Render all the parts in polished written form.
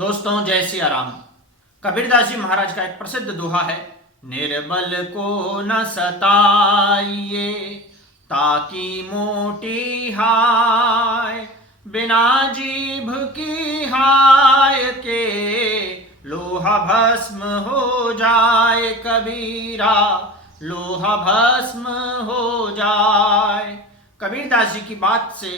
दोस्तों जय सिया राम। कबीरदास जी महाराज का एक प्रसिद्ध दोहा है, निर्बल को न सताइए ताकि मोटी हाय, बिना जीभ की हाय के लोहा भस्म हो जाए, कबीरा लोहा भस्म हो जाए। कबीरदास जी की बात से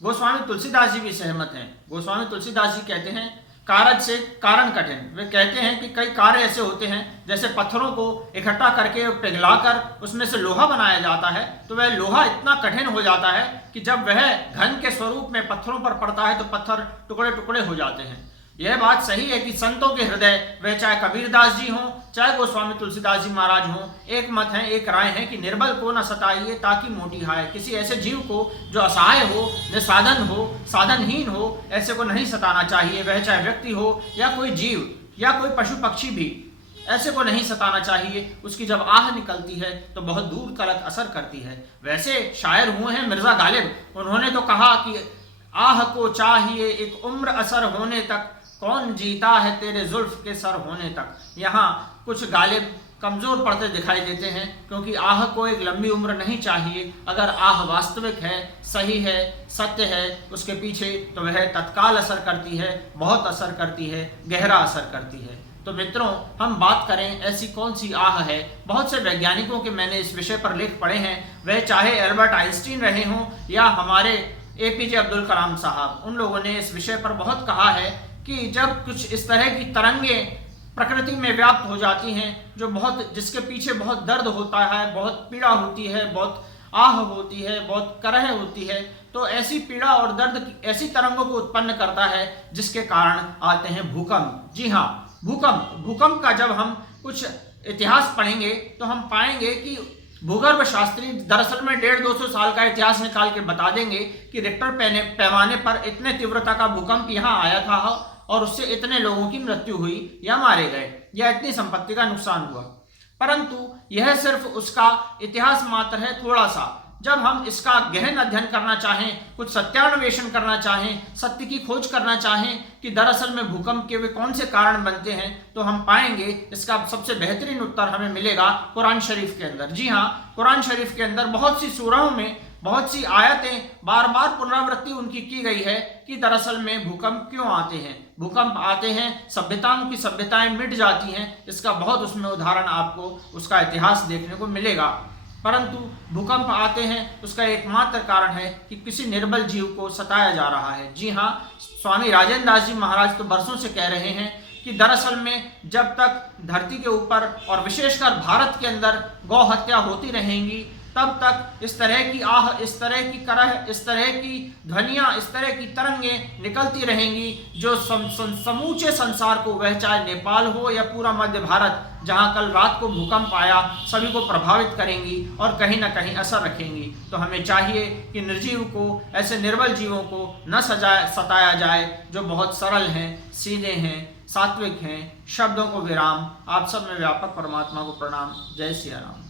गोस्वामी तुलसीदास जी भी सहमत हैं। गोस्वामी तुलसीदास जी कहते हैं, कारज से कारण कठिन। वे कहते हैं कि कई कार्य ऐसे होते हैं जैसे पत्थरों को इकट्ठा करके पिघलाकर उसमें से लोहा बनाया जाता है, तो वह लोहा इतना कठिन हो जाता है कि जब वह घन के स्वरूप में पत्थरों पर पड़ता है तो पत्थर टुकड़े टुकड़े हो जाते हैं। यह बात सही है कि संतों के हृदय, वह चाहे कबीरदास जी हों चाहे गोस्वामी तुलसीदास जी महाराज हों, एक मत है, एक राय है कि निर्बल को न सताइए ताकि मोटी हाय। किसी ऐसे जीव को जो असहाय हो, निसाधन हो, साधनहीन हो, ऐसे को नहीं सताना चाहिए। वह चाहे व्यक्ति हो या कोई जीव या कोई पशु पक्षी भी, ऐसे को नहीं सताना चाहिए। उसकी जब आह निकलती है तो बहुत दूर तलक असर करती है। वैसे शायर हुए हैं मिर्जा गालिब, उन्होंने तो कहा कि आह को चाहिए एक उम्र असर होने तक, कौन जीता है तेरे जुल्फ के सर होने तक। यहाँ कुछ गालिब कमजोर पड़ते दिखाई देते हैं, क्योंकि आह को एक लंबी उम्र नहीं चाहिए। अगर आह वास्तविक है, सही है, सत्य है उसके पीछे, तो वह तत्काल असर करती है, बहुत असर करती है, गहरा असर करती है। तो मित्रों, हम बात करें ऐसी कौन सी आह है। बहुत से वैज्ञानिकों के मैंने इस विषय पर लेख पढ़े हैं, वह चाहे एल्बर्ट आइंस्टीन रहे हों या हमारे एपीजे अब्दुल कलाम साहब, उन लोगों ने इस विषय पर बहुत कहा है कि जब कुछ इस तरह की तरंगें प्रकृति में व्याप्त हो जाती हैं, जो बहुत, जिसके पीछे बहुत दर्द होता है, बहुत पीड़ा होती है, बहुत आह होती है, बहुत करह होती है, तो ऐसी पीड़ा और दर्द ऐसी तरंगों को उत्पन्न करता है जिसके कारण आते हैं भूकंप। जी हाँ, भूकंप का जब हम कुछ इतिहास पढ़ेंगे तो हम पाएंगे कि भूगर्भ शास्त्री दरअसल में 150-200 साल का इतिहास निकाल के बता देंगे कि रिक्टर पैमाने पर इतने तीव्रता का भूकंप यहाँ आया था और उससे इतने लोगों की मृत्यु हुई या मारे गए या इतनी संपत्ति का नुकसान हुआ। परंतु यह सिर्फ उसका इतिहास मात्र है, थोड़ा सा। जब हम इसका गहन अध्ययन करना चाहें, कुछ सत्यान्वेषण करना चाहें, सत्य की खोज करना चाहें कि दरअसल में भूकंप के वे कौन से कारण बनते हैं, तो हम पाएंगे इसका सबसे बेहतरीन उत्तर हमें मिलेगा कुरान शरीफ के अंदर। जी हाँ, कुरान शरीफ के अंदर बहुत सी सूरहों में बहुत सी आयतें बार बार पुनरावृत्ति उनकी की गई है कि दरअसल में भूकंप क्यों आते हैं। भूकंप आते हैं, सभ्यताओं की सभ्यताएं मिट जाती हैं, इसका बहुत उसमें उदाहरण आपको उसका इतिहास देखने को मिलेगा। परंतु भूकंप आते हैं उसका एकमात्र कारण है कि किसी निर्बल जीव को सताया जा रहा है। जी हाँ, स्वामी राजेंद्र दास जी महाराज तो बरसों से कह रहे हैं कि दरअसल में जब तक धरती के ऊपर और विशेषकर भारत के अंदर गौ हत्या होती रहेंगी, तब तक इस तरह की आह, इस तरह की करह, इस तरह की ध्वनियाँ, इस तरह की तरंगें निकलती रहेंगी जो समूचे संसार को, वह चाहे नेपाल हो या पूरा मध्य भारत जहाँ कल रात को भूकंप आया, सभी को प्रभावित करेंगी और कहीं ना कहीं असर रखेंगी। तो हमें चाहिए कि निर्जीव को, ऐसे निर्बल जीवों को न सताया जाए जो बहुत सरल हैं, सीधे हैं, सात्विक हैं। शब्दों को विराम। आप सब में व्यापक परमात्मा को प्रणाम। जय सिया राम।